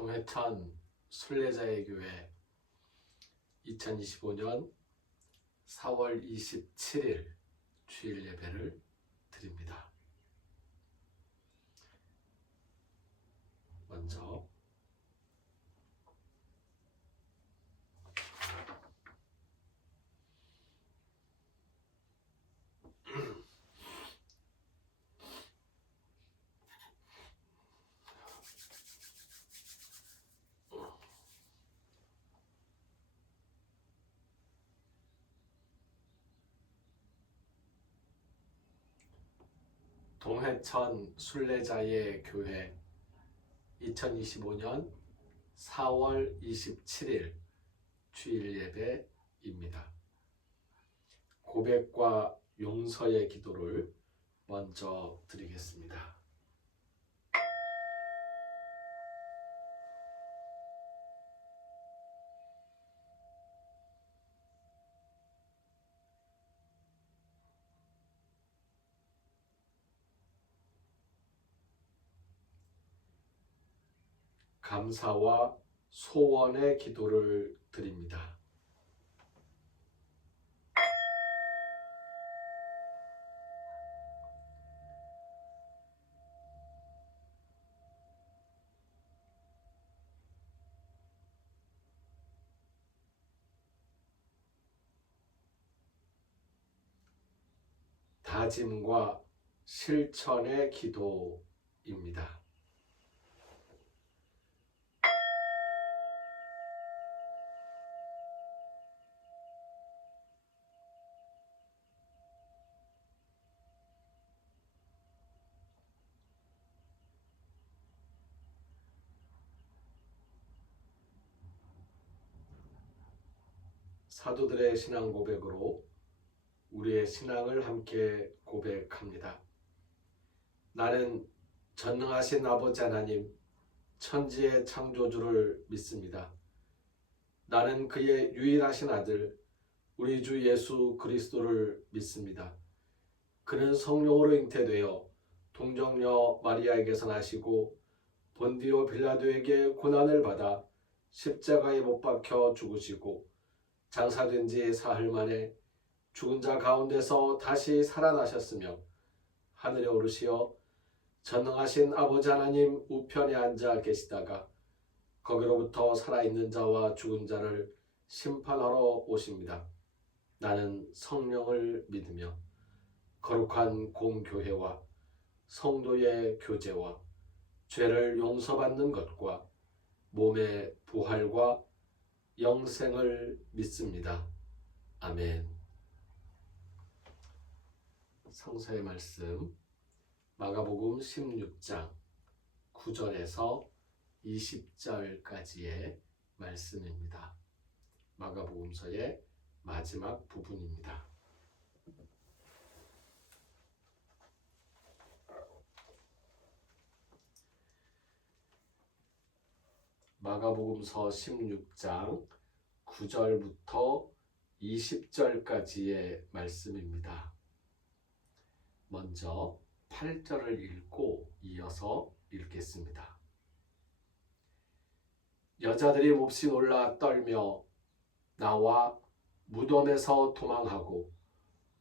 동해천 순례자의 교회 2025년 4월 27일 주일 예배를 드립니다. 먼저 동해천 순례자의 교회 2025년 4월 27일 주일 예배입니다. 고백과 용서의 기도를 먼저 드리겠습니다. 감사와 소원의 기도를 드립니다. 다짐과 실천의 기도입니다. 사도들의 신앙 고백으로 우리의 신앙을 함께 고백합니다. 나는 전능하신 아버지 하나님, 천지의 창조주를 믿습니다. 나는 그의 유일하신 아들, 우리 주 예수 그리스도를 믿습니다. 그는 성령으로 잉태되어 동정녀 마리아에게서 나시고 본디오 빌라도에게 고난을 받아 십자가에 못 박혀 죽으시고 장사된 지 사흘 만에 죽은 자 가운데서 다시 살아나셨으며 하늘에 오르시어 전능하신 아버지 하나님 우편에 앉아 계시다가 거기로부터 살아있는 자와 죽은 자를 심판하러 오십니다. 나는 성령을 믿으며 거룩한 공교회와 성도의 교제와 죄를 용서받는 것과 몸의 부활과 영생을 믿습니다. 아멘. 성서의 말씀 마가복음 16장 9절에서 20절까지의 말씀입니다. 마가복음서의 마지막 부분입니다. 마가복음서 16장 9절부터 20절까지의 말씀입니다. 먼저 8절을 읽고 이어서 읽겠습니다. 여자들이 몹시 놀라 떨며 나와 무덤에서 도망하고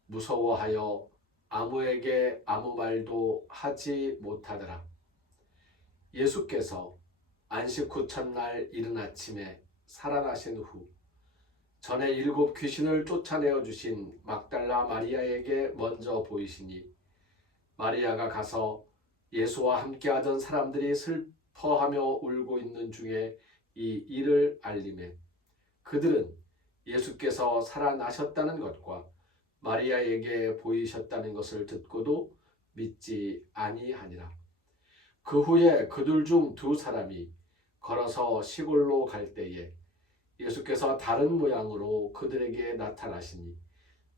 무서워하여 아무에게 아무 말도 하지 못하더라. 예수께서 안식 후 첫날 이른 아침에 살아나신 후 전에 7 귀신을 쫓아내어 주신 막달라 마리아에게 먼저 보이시니 마리아가 가서 예수와 함께하던 사람들이 슬퍼하며 울고 있는 중에 이 일을 알리매 그들은 예수께서 살아나셨다는 것과 마리아에게 보이셨다는 것을 듣고도 믿지 아니하니라. 그 후에 그들 중 2 사람이 걸어서 시골로 갈 때에 예수께서 다른 모양으로 그들에게 나타나시니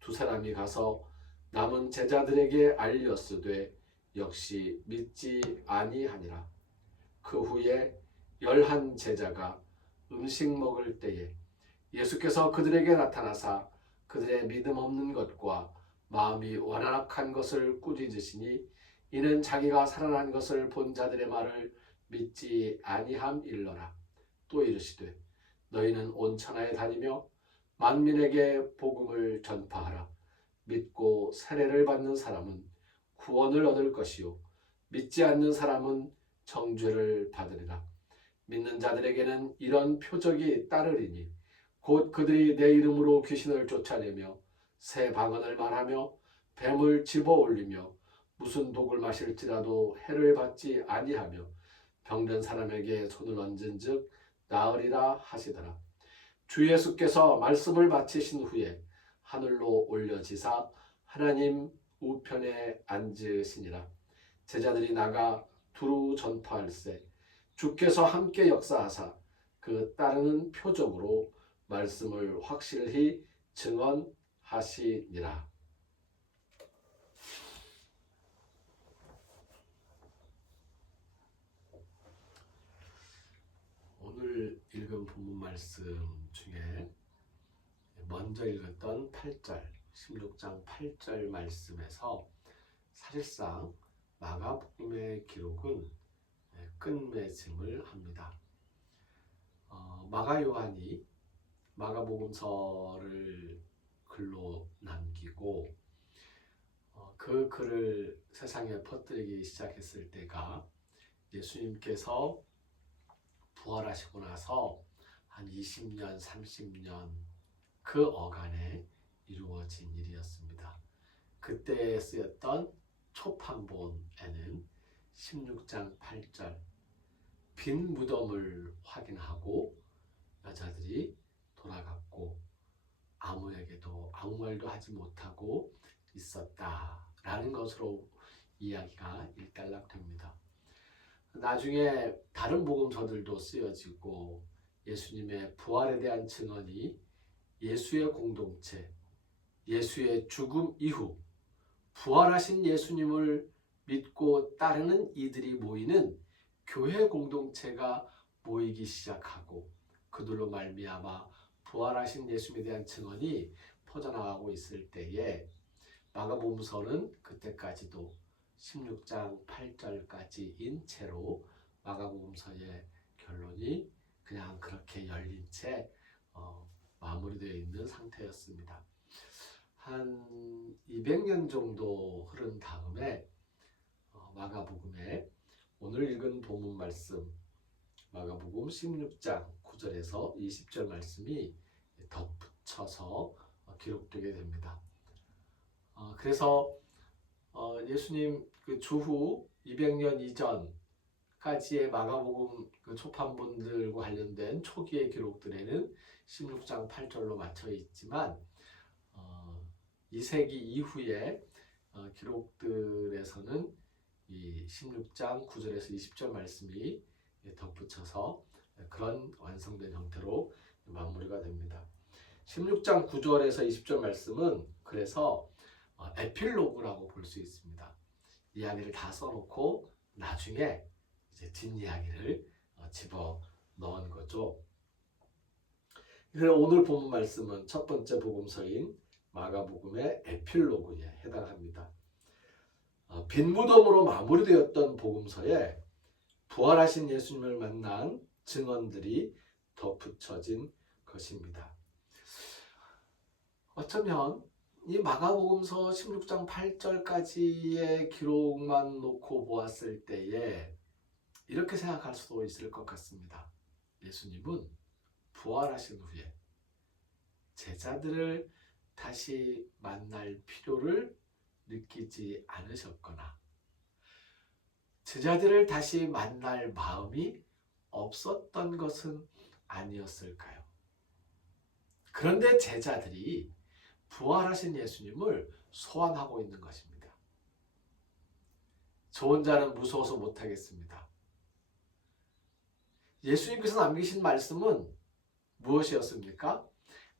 2 사람이 가서 남은 제자들에게 알렸으되 역시 믿지 아니하니라. 그 후에 11 제자가 음식 먹을 때에 예수께서 그들에게 나타나사 그들의 믿음 없는 것과 마음이 완악한 것을 꾸짖으시니 이는 자기가 살아난 것을 본 자들의 말을 믿지 아니함 일러라. 또 이르시되 너희는 온 천하에 다니며 만민에게 복음을 전파하라. 믿고 세례를 받는 사람은 구원을 얻을 것이요 믿지 않는 사람은 정죄를 받으리라. 믿는 자들에게는 이런 표적이 따르리니 곧 그들이 내 이름으로 귀신을 쫓아내며 새 방언을 말하며 뱀을 집어 올리며 무슨 독을 마실지라도 해를 받지 아니하며 병든 사람에게 손을 얹은즉 나으리라 하시더라. 주 예수께서 말씀을 마치신 후에 하늘로 올려지사 하나님 우편에 앉으시니라. 제자들이 나가 두루 전파할세 주께서 함께 역사하사 그 따르는 표적으로 말씀을 확실히 증언하시니라. 오늘 읽은 본문 말씀 중에 먼저 읽었던 8절, 16장 8절 말씀에서 사실상 마가복음의 기록은 끝맺음을 합니다. 마가 요한이 마가복음서를 글로 남기고 그 글을 세상에 퍼뜨리기 시작했을 때가 예수님께서 부활하시고 나서 한 20년, 30년 그 어간에 이루어진 일이었습니다. 그때 쓰였던 초판본에는 16장 8절 빈 무덤을 확인하고 여자들이 돌아갔고 아무에게도 아무 말도 하지 못하고 있었다라는 것으로 이야기가 일단락됩니다. 나중에 다른 복음서들도 쓰여지고 예수님의 부활에 대한 증언이 예수의 공동체, 예수의 죽음 이후 부활하신 예수님을 믿고 따르는 이들이 모이는 교회 공동체가 모이기 시작하고 그들로 말미암아 부활하신 예수님에 대한 증언이 퍼져나가고 있을 때에 마가복음서는 그때까지도 16장 8절까지인 채로 마가복음서의 결론이 그냥 그렇게 열린 채 마무리되어 있는 상태였습니다. 한 200년 정도 흐른 다음에 마가복음에 오늘 읽은 본문 말씀 마가복음 16장 9절에서 20절 말씀이 덧붙여서 기록되게 됩니다. 그래서 예수님 그 주후 200년 이전까지의 마가복음 그 초판본들과 관련된 초기의 기록들에는 16장 8절로 맞춰 있지만 2세기 이후의 기록들에서는 이 16장 9절에서 20절 말씀이 덧붙여서 그런 완성된 형태로 마무리가 됩니다. 16장 9절에서 20절 말씀은 그래서 에필로그라고 볼 수 있습니다. 이야기를 다 써놓고 나중에 이제 뒷이야기를 집어 넣은 거죠. 그래서 오늘 본문 말씀은 첫 번째 복음서인 마가복음의 에필로그에 해당합니다. 빈 무덤으로 마무리되었던 복음서에 부활하신 예수님을 만난 증언들이 덧붙여진 것입니다. 어쩌면 이 마가복음서 16장 8절까지의 기록만 놓고 보았을 때에 이렇게 생각할 수도 있을 것 같습니다. 예수님은 부활하신 후에 제자들을 다시 만날 필요를 느끼지 않으셨거나 제자들을 다시 만날 마음이 없었던 것은 아니었을까요? 그런데 제자들이 부활하신 예수님을 소환하고 있는 것입니다. 저 혼자는 무서워서 못하겠습니다. 예수님께서 남기신 말씀은 무엇이었습니까?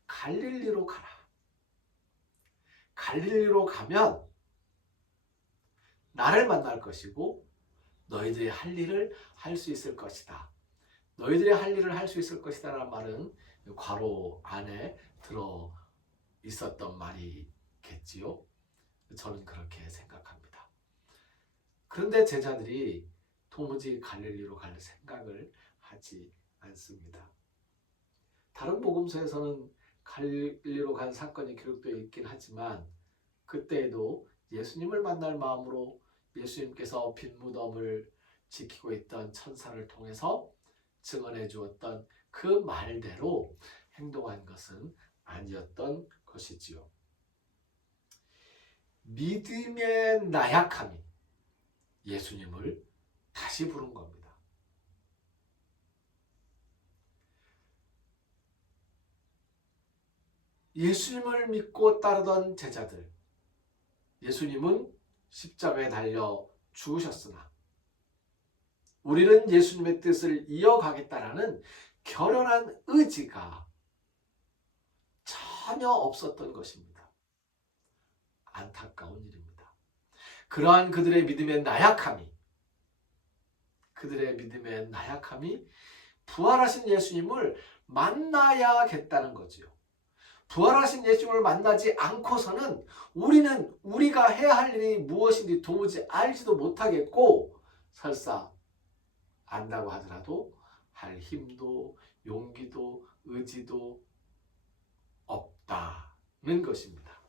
갈릴리로 가라. 갈릴리로 가면 나를 만날 것이고 너희들이 할 일을 할 수 있을 것이다. 너희들이 할 일을 할 수 있을 것이다 라는 말은 괄호 안에 들어 있었던 말이겠지요. 저는 그렇게 생각합니다. 그런데 제자들이 도무지 갈릴리로 갈 생각을 하지 않습니다. 다른 복음서에서는 갈릴리로 간 사건이 기록되어 있긴 하지만 그때에도 예수님을 만날 마음으로 예수님께서 빈 무덤을 지키고 있던 천사를 통해서 증언해 주었던 그 말대로 행동한 것은 아니었던 것이지요. 믿음의 나약함이 예수님을 다시 부른 겁니다. 예수님을 믿고 따르던 제자들, 예수님은 십자가에 달려 죽으셨으나 우리는 예수님의 뜻을 이어가겠다라는 결연한 의지가 전혀 없었던 것입니다. 안타까운 일입니다. 그러한 그들의 믿음의 나약함이 부활하신 예수님을 만나야겠다는 거지요. 부활하신 예수님을 만나지 않고서는 우리는 우리가 해야 할 일이 무엇인지 도무지 알지도 못하겠고, 설사 안다고 하더라도 할 힘도 용기도 의지도 없다는 것입니다.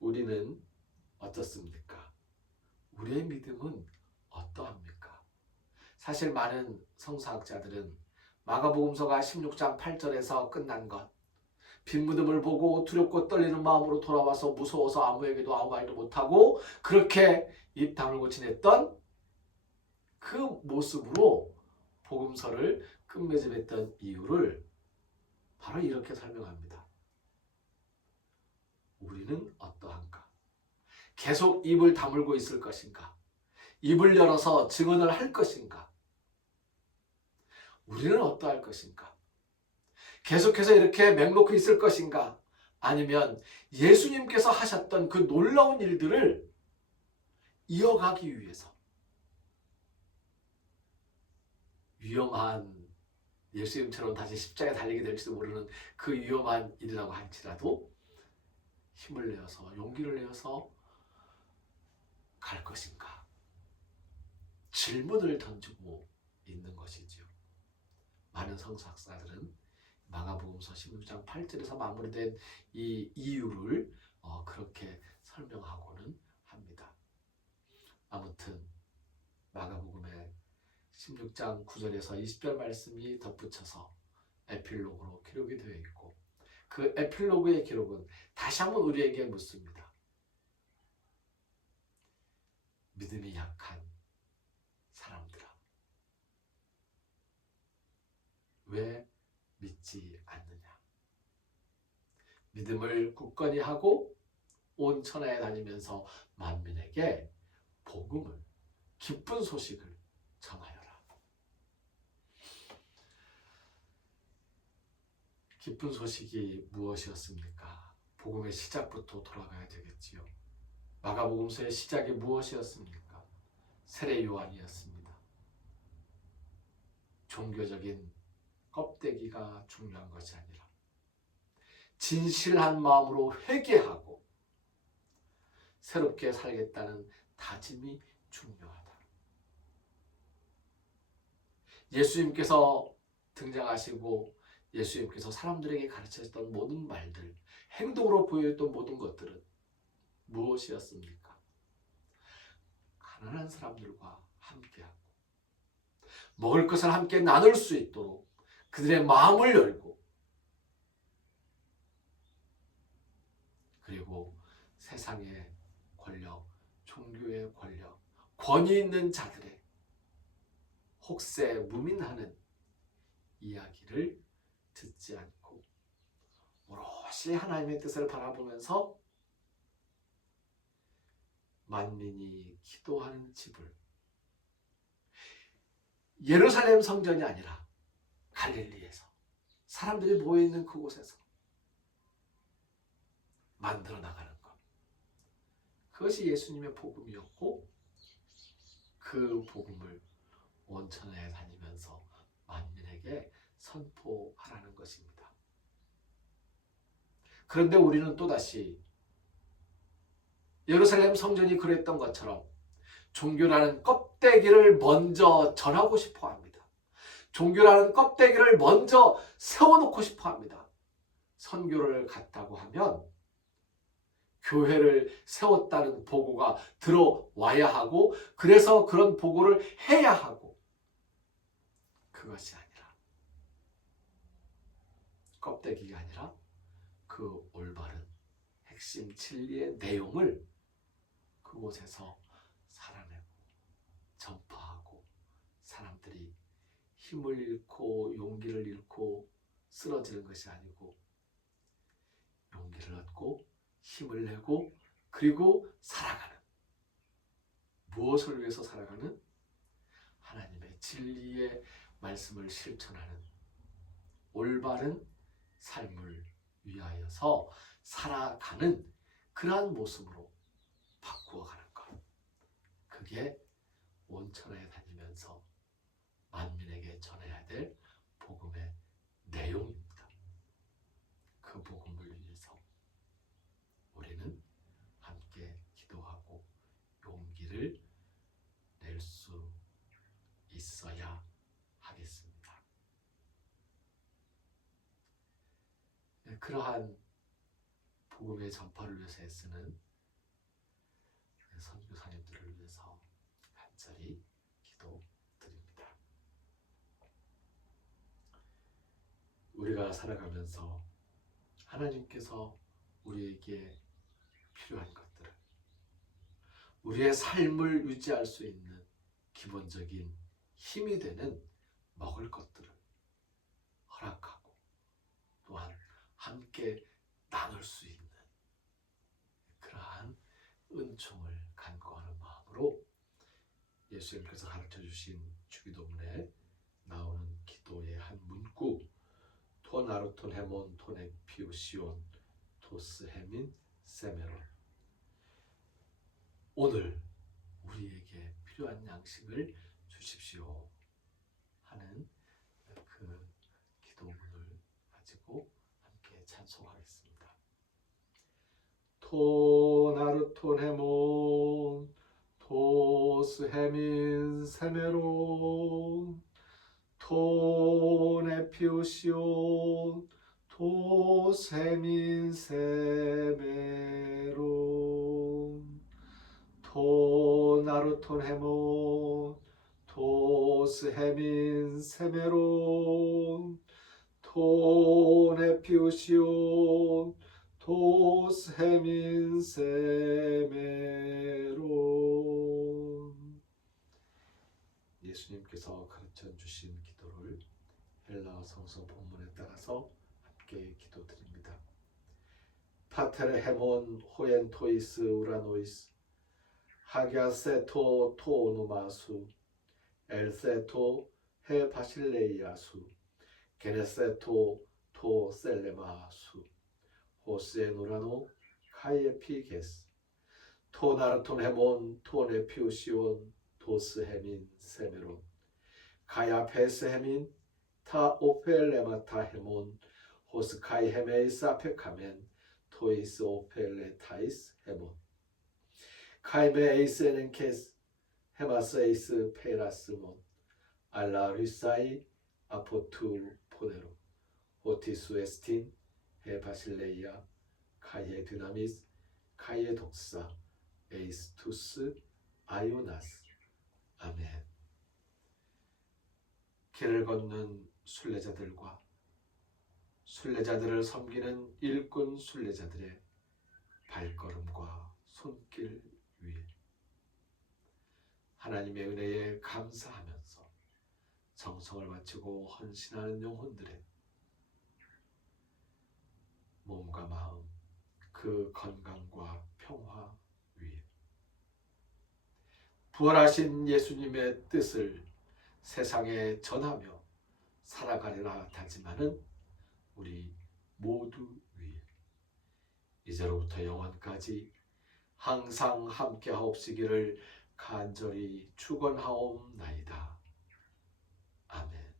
우리는 어떻습니까? 우리의 믿음은 어떠합니까? 사실 많은 성서학자들은 마가복음서가 16장 8절에서 끝난 것, 빈 무덤을 보고 두렵고 떨리는 마음으로 돌아와서 무서워서 아무에게도 아무 말도 못하고 그렇게 입 다물고 지냈던 그 모습으로 복음서를 끝맺음했던 이유를 바로 이렇게 설명합니다. 우리는 어떠한가? 계속 입을 다물고 있을 것인가? 입을 열어서 증언을 할 것인가? 우리는 어떠할 것인가? 계속해서 이렇게 맹놓고 있을 것인가? 아니면 예수님께서 하셨던 그 놀라운 일들을 이어가기 위해서 위험한, 예수님처럼 다시 십자가에 달리게 될지도 모르는 그 위험한 일이라고 할지라도 힘을 내어서, 용기를 내어서 갈 것인가? 질문을 던지고 있는 것이지요. 많은 성서학자들은 마가복음서 16장 8절에서 마무리된 이 이유를 그렇게 설명하고는 합니다. 아무튼 마가복음의 16장 9절에서 20절 말씀이 덧붙여서 에필로그로 기록이 되어 있고, 그 에필로그의 기록은 다시 한번 우리에게 묻습니다. 믿음이 약한 사람들아, 왜 믿지 않느냐? 믿음을 굳건히 하고 온 천하에 다니면서 만민에게 복음을, 기쁜 소식을 전하여라. 기쁜 소식이 무엇이었습니까? 복음의 시작부터 돌아가야 되겠지요. 마가복음서의 시작이 무엇이었습니까? 세례 요한이었습니다. 종교적인 껍데기가 중요한 것이 아니라 진실한 마음으로 회개하고 새롭게 살겠다는 다짐이 중요하다. 예수님께서 등장하시고 예수님께서 사람들에게 가르치셨던 모든 말들, 행동으로 보여줬던 모든 것들은 무엇이었습니까? 가난한 사람들과 함께하고 먹을 것을 함께 나눌 수 있도록 그들의 마음을 열고, 그리고 세상의 권력, 종교의 권력, 권위 있는 자들의 혹세 무민하는 이야기를 듣지 않고 오롯이 하나님의 뜻을 바라보면서 만민이 기도하는 집을, 예루살렘 성전이 아니라 갈릴리에서 사람들이 모여있는 그곳에서 만들어 나가는 것, 그것이 예수님의 복음이었고, 그 복음을 온 천하에 다니면서 만민에게 선포하라는 것입니다. 그런데 우리는 또다시 예루살렘 성전이 그랬던 것처럼 종교라는 껍데기를 먼저 전하고 싶어 합니다. 종교라는 껍데기를 먼저 세워놓고 싶어 합니다. 선교를 갔다고 하면 교회를 세웠다는 보고가 들어와야 하고, 그래서 그런 보고를 해야 하고, 그것이 아니라, 껍데기가 아니라 그 올바른 핵심 진리의 내용을 그곳에서 살아내고 전파하고, 사람들이 힘을 잃고 용기를 잃고 쓰러지는 것이 아니고, 용기를 얻고 힘을 내고 그리고 살아가는, 무엇을 위해서 살아가는? 하나님의 진리의 말씀을 실천하는 올바른 삶을 위하여서 살아가는 그러한 모습으로 바꾸어가는 것. 그게 온천에 다니면서 만민에게 전해야 될 복음의 내용입니다. 그 복음을 위해서 우리는 함께 기도하고 용기를 낼 수 있어야 하겠습니다. 그러한 복음의 전파를 위해서 애쓰는 선교사님들을 위해서 간절히 기도드립니다. 우리가 살아가면서 하나님께서 우리에게 필요한 것들을, 우리의 삶을 유지할 수 있는 기본적인 힘이 되는 먹을 것들을 허락하고, 또한 함께 나눌 수 있는 그러한 은총을 간구하는 마음으로 예수님께서 가르쳐 주신 주기도문에 나오는 기도의 한 문구, 토나루톤 헤몬 토네 피우시온 토스 헤민 세메론, 오늘 우리에게 필요한 양식을 주십시오 하는 그 기도문을 가지고 함께 찬송하겠습니다. 토나루톤 헤몬 토스 헤민 세메론 토네 피우시온 토스 헤민 세메론 토나루톤 헤몬 토스 헤민 세메론 토네 피우시온 토스 헤민 세메론. 예수님께서 가르쳐 주신 기도를 헬라어 성서 본문에 따라서 함께 기도드립니다. 파테르 헤몬 호엔 토이스 우라노이스 하갸세토 토누마수 엘세토 헤 바실레이아수 게네세토 토 셀레마수 호스에 노라노 카이에피게스 토나르톤 헤몬 토네 피우시온 토스 헤민 세메론 가야 페스 헤민 타 오펠레마타 헤몬 호스카이 헤메이스 아페카멘 토이스 오펠레 타이스 헤몬 카이메 에이스 에넨케스 헤마스 에이스 페라스몬 알라 리사이 아포투 포네로 오티수 에스틴 헤 바실레이아 카이에 드나미스 카이에 독사 에이스투스 아요나스. 아멘. 길을 걷는 순례자들과 순례자들을 섬기는 일꾼 순례자들의 발걸음과 손길 위에 하나님의 은혜에 감사하면서 정성을 바치고 헌신하는 영혼들의 몸과 마음, 그 건강과 평화 위에 부활하신 예수님의 뜻을 세상에 전하며 살아가리라 하지만은 우리 모두 위에 이제로부터 영원까지 항상 함께 하옵시기를 간절히 축원하옵나이다. 아멘.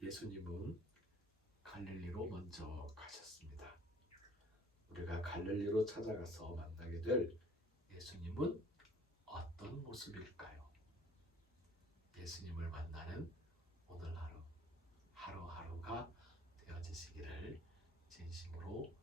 예수님은 갈릴리로 먼저 가셨습니다. 우리가 갈릴리로 찾아가서 만나게 될 예수님은 어떤 모습일까요? 예수님을 만나는 오늘 하루, 하루하루가 되어지시기를 진심으로